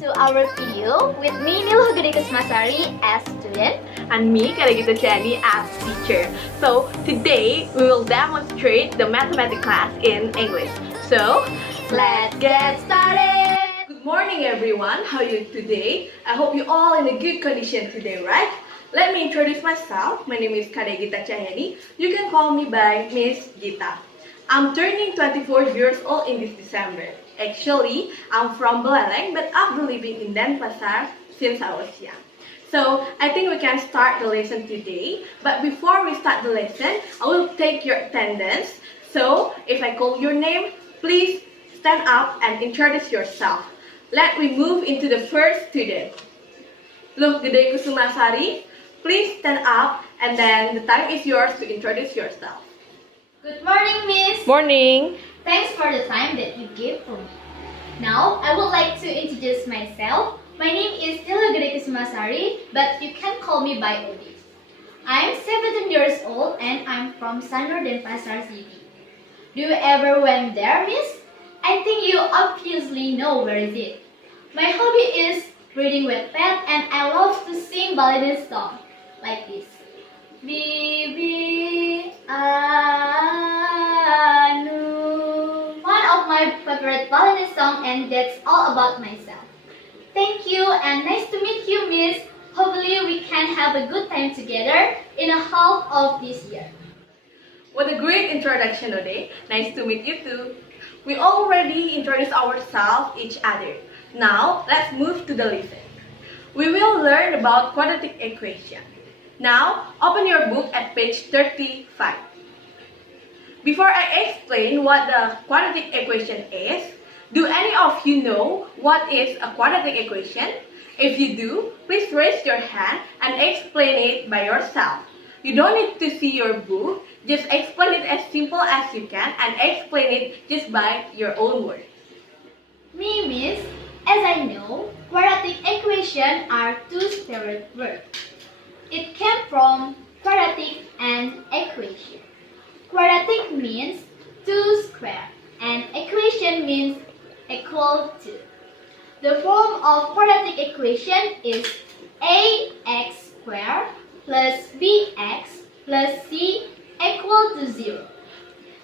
to our video with me, Gede Kusumasari as student and me, Kadek, Cahyani as teacher. So today we will demonstrate the mathematics class in English. So let's get started! Good morning everyone, how are you today? I hope you all in a good condition today, right? Let me introduce myself. My name is Kadek Cahyani. You can call me by Miss Gita. I'm turning 24 years old in this December. Actually, I'm from Beleleng, but I've been living in Denpasar since I was young. So I think we can start the lesson today. But before we start the lesson, I will take your attendance. So if I call your name, please stand up and introduce yourself. Let me move into the first student. Look, Gede Kusumasari, please stand up and then the time is yours to introduce yourself. Good morning, Miss. Morning. Thanks for the time that you gave for me. Now, I would like to introduce myself. My name is Gede Kusumasari, but you can call me by Odi. I am 17 years old and I'm from Sanur Denpasar City. Do you ever went there, Miss? I think you obviously know where is it. My hobby is reading Wattpad and I love to sing Balinese song like this. Bibi Anu. One of my favorite Balinese song, and that's all about myself. Thank you and nice to meet you, Miss. Hopefully we can have a good time together in a half of this year. What a great introduction, Ode. Nice to meet you too. We already introduced ourselves each other. Now let's move to the lesson. We will learn about quadratic equation. Now, open your book at page 35. Before I explain what the quadratic equation is, do any of you know what is a quadratic equation? If you do, please raise your hand and explain it by yourself. You don't need to see your book, just explain it as simple as you can and explain it just by your own words. Me, Miss, as I know, quadratic equations are two separate words. It came from quadratic and equation. Quadratic means 2 square and equation means equal to. The form of quadratic equation is ax squared plus bx plus c equal to 0.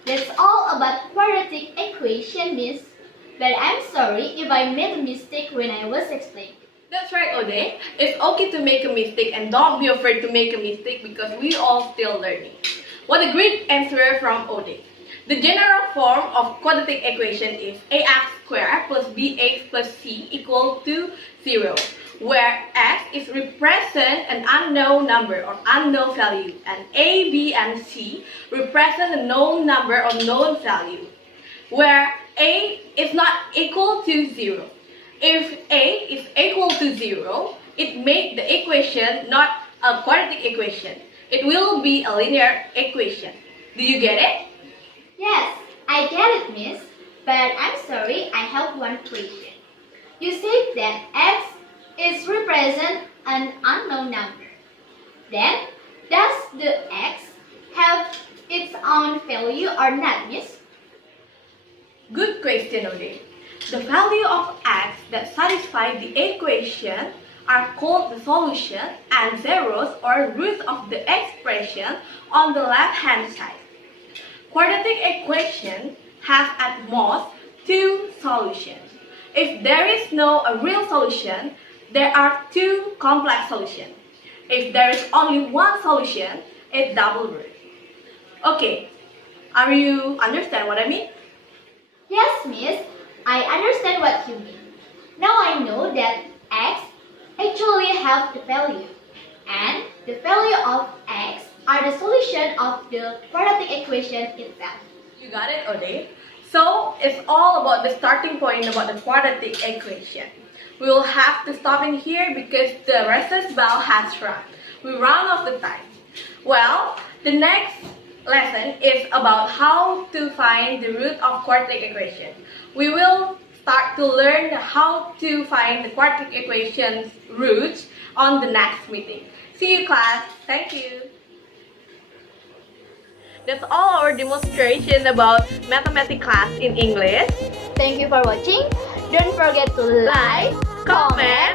That's all about quadratic equation, Miss. But I'm sorry if I made a mistake when I was explaining. That's right, Ode. It's okay to make a mistake and don't be afraid to make a mistake because we all still learning. What a great answer from Ode. The general form of quadratic equation is ax squared plus bx plus c equal to 0, where x is represent an unknown number or unknown value and a, b, and c represent a known number or known value, where a is not equal to 0. If a is equal to 0, it makes the equation not a quadratic equation. It will be a linear equation. Do you get it? Yes, I get it, Miss. But I'm sorry, I have one question. You said that x is represent an unknown number. Then, does the x have its own value or not, Miss? Good question, Ode. The value of x that satisfy the equation are called the solution and zeros or roots of the expression on the left-hand side. Quadratic equation has at most 2 solutions. If there is no a real solution, there are 2 complex solutions. If there is only one solution, it's double root. Okay, are you understand what I mean? Yes, Miss. I understand what you mean. Now I know that x actually have the value, and the value of x are the solution of the quadratic equation itself. You got it, Ode? So, it's all about the starting point about the quadratic equation. We will have to stop in here because the recess bell has run. We run out of time. Well, the next lesson is about how to find the root of quadratic equation. We will start to learn how to find the quadratic equation's roots on the next meeting. See you, class. Thank you. That's all our demonstration about mathematics class in English. Thank you for watching. Don't forget to like, comment,